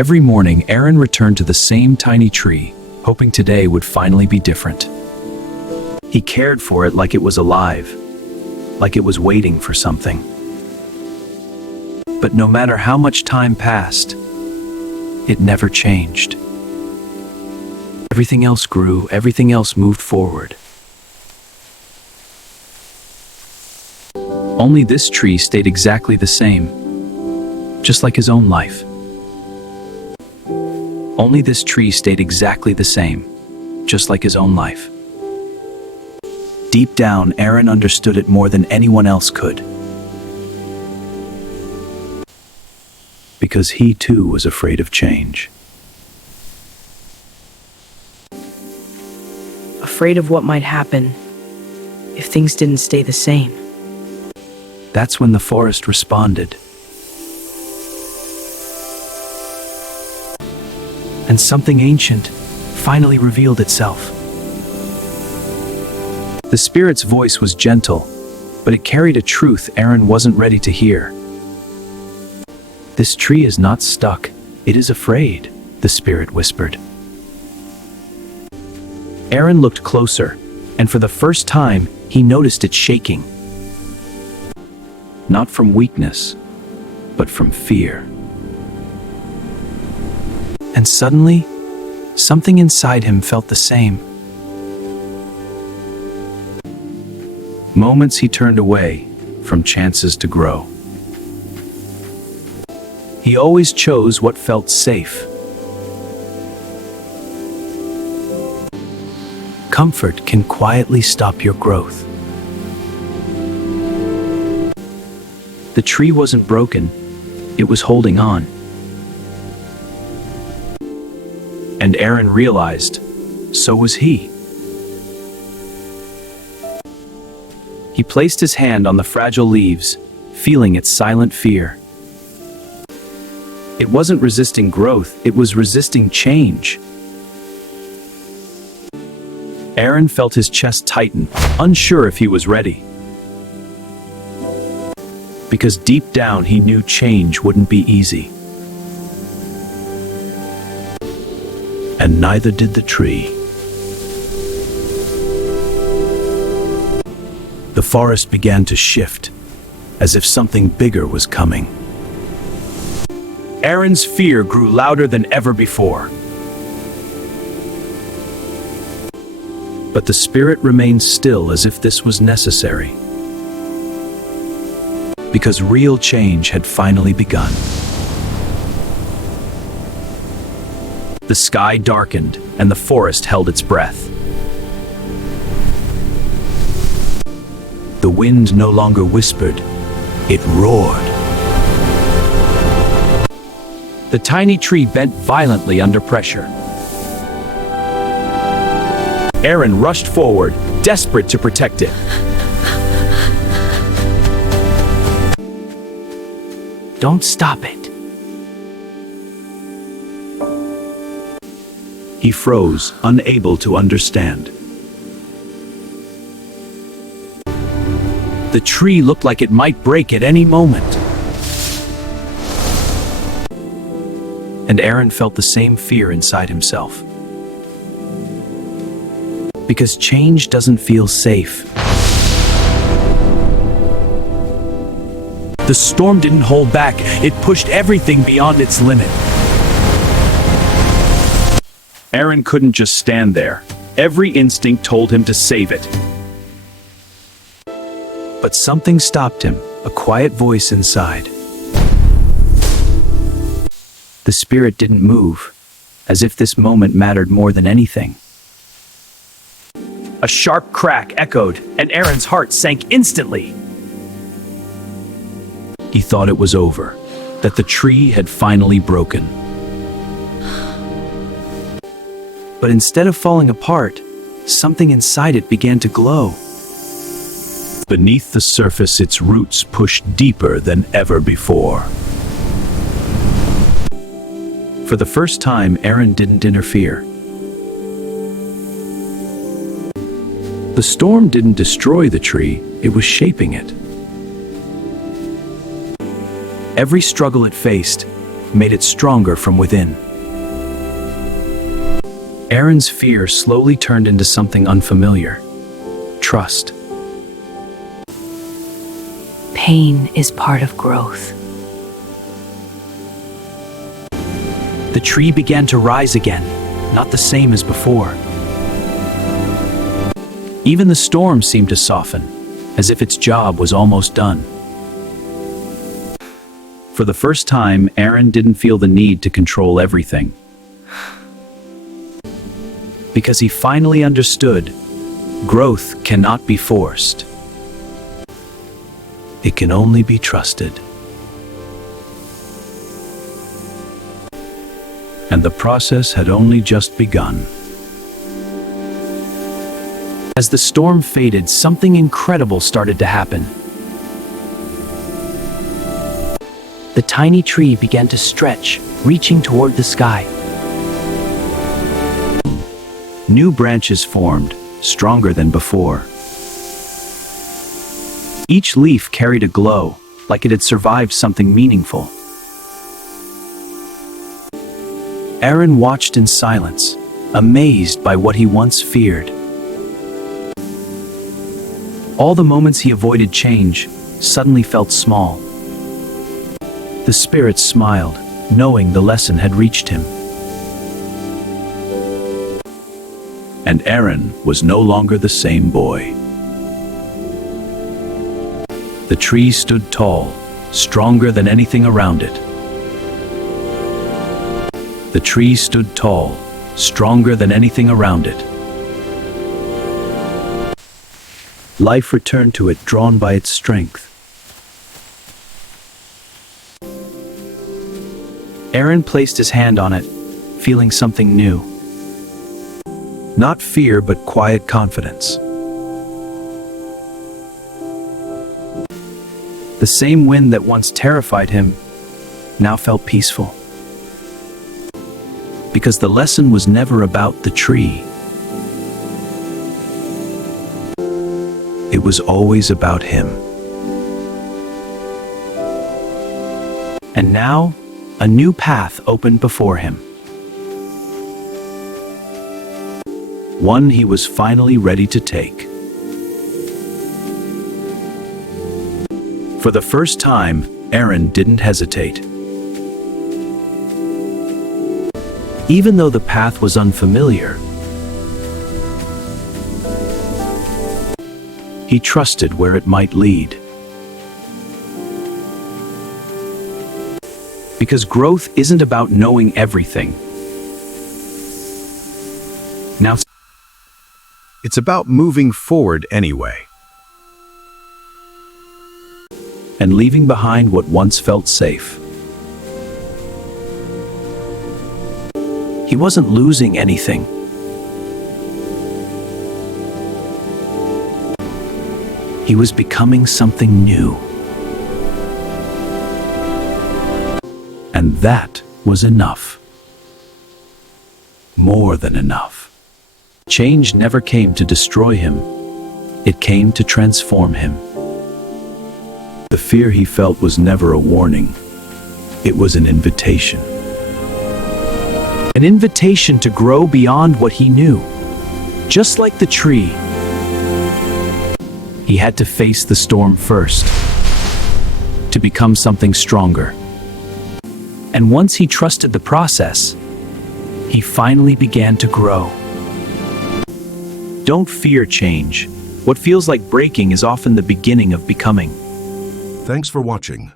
Every morning, Aren returned to the same tiny tree, hoping today would finally be different. He cared for it like it was alive, like it was waiting for something. But no matter how much time passed, it never changed. Everything else grew, everything else moved forward. Only this tree stayed exactly the same, just like his own life. Only this tree stayed exactly the same, just like his own life. Deep down, Aren understood it more than anyone else could. Because he too was afraid of change. Afraid of what might happen if things didn't stay the same. That's when the forest responded. And something ancient finally revealed itself. The spirit's voice was gentle, but it carried a truth Aren wasn't ready to hear. This tree is not stuck, it is afraid, the spirit whispered. Aren looked closer, and for the first time, he noticed it shaking. Not from weakness, but from fear. And suddenly, something inside him felt the same. Moments he turned away from chances to grow. He always chose what felt safe. Comfort can quietly stop your growth. The tree wasn't broken, it was holding on. And Aren realized, so was he. He placed his hand on the fragile leaves, feeling its silent fear. It wasn't resisting growth, it was resisting change. Aren felt his chest tighten, unsure if he was ready. Because deep down he knew change wouldn't be easy. And neither did the tree. The forest began to shift, as if something bigger was coming. Aren's fear grew louder than ever before. But the spirit remained still as if this was necessary. Because real change had finally begun. The sky darkened, and the forest held its breath. The wind no longer whispered, it roared. The tiny tree bent violently under pressure. Aren rushed forward, desperate to protect it. Don't stop it. He froze, unable to understand. The tree looked like it might break at any moment. And Aren felt the same fear inside himself. Because change doesn't feel safe. The storm didn't hold back, it pushed everything beyond its limit. Aren couldn't just stand there. Every instinct told him to save it. But something stopped him, a quiet voice inside. The spirit didn't move, as if this moment mattered more than anything. A sharp crack echoed, and Aren's heart sank instantly. He thought it was over, that the tree had finally broken. But instead of falling apart, something inside it began to glow. Beneath the surface, its roots pushed deeper than ever before. For the first time, Aren didn't interfere. The storm didn't destroy the tree, it was shaping it. Every struggle it faced, made it stronger from within. Aren's fear slowly turned into something unfamiliar: trust. Pain is part of growth. The tree began to rise again, not the same as before. Even the storm seemed to soften, as if its job was almost done. For the first time, Aren didn't feel the need to control everything. Because he finally understood, growth cannot be forced. It can only be trusted. And the process had only just begun. As the storm faded, something incredible started to happen. The tiny tree began to stretch, reaching toward the sky. New branches formed, stronger than before. Each leaf carried a glow, like it had survived something meaningful. Aren watched in silence, amazed by what he once feared. All the moments he avoided change suddenly felt small. The spirit smiled, knowing the lesson had reached him. And Aren was no longer the same boy. The tree stood tall, stronger than anything around it. The tree stood tall, stronger than anything around it. Life returned to it, drawn by its strength. Aren placed his hand on it, feeling something new. Not fear, but quiet confidence. The same wind that once terrified him now felt peaceful. Because the lesson was never about the tree. It was always about him. And now, a new path opened before him. One he was finally ready to take. For the first time, Aren didn't hesitate. Even though the path was unfamiliar, he trusted where it might lead. Because growth isn't about knowing everything. Now, It's about moving forward anyway. and leaving behind what once felt safe. He wasn't losing anything. He was becoming something new. And that was enough. More than enough. Change never came to destroy him. It came to transform him. The fear he felt was never a warning. It was an invitation. An invitation to grow beyond what he knew. Just like the tree. He had to face the storm first, to become something stronger. And once he trusted the process, he finally began to grow. Don't fear change. What feels like breaking is often the beginning of becoming. Thanks for watching.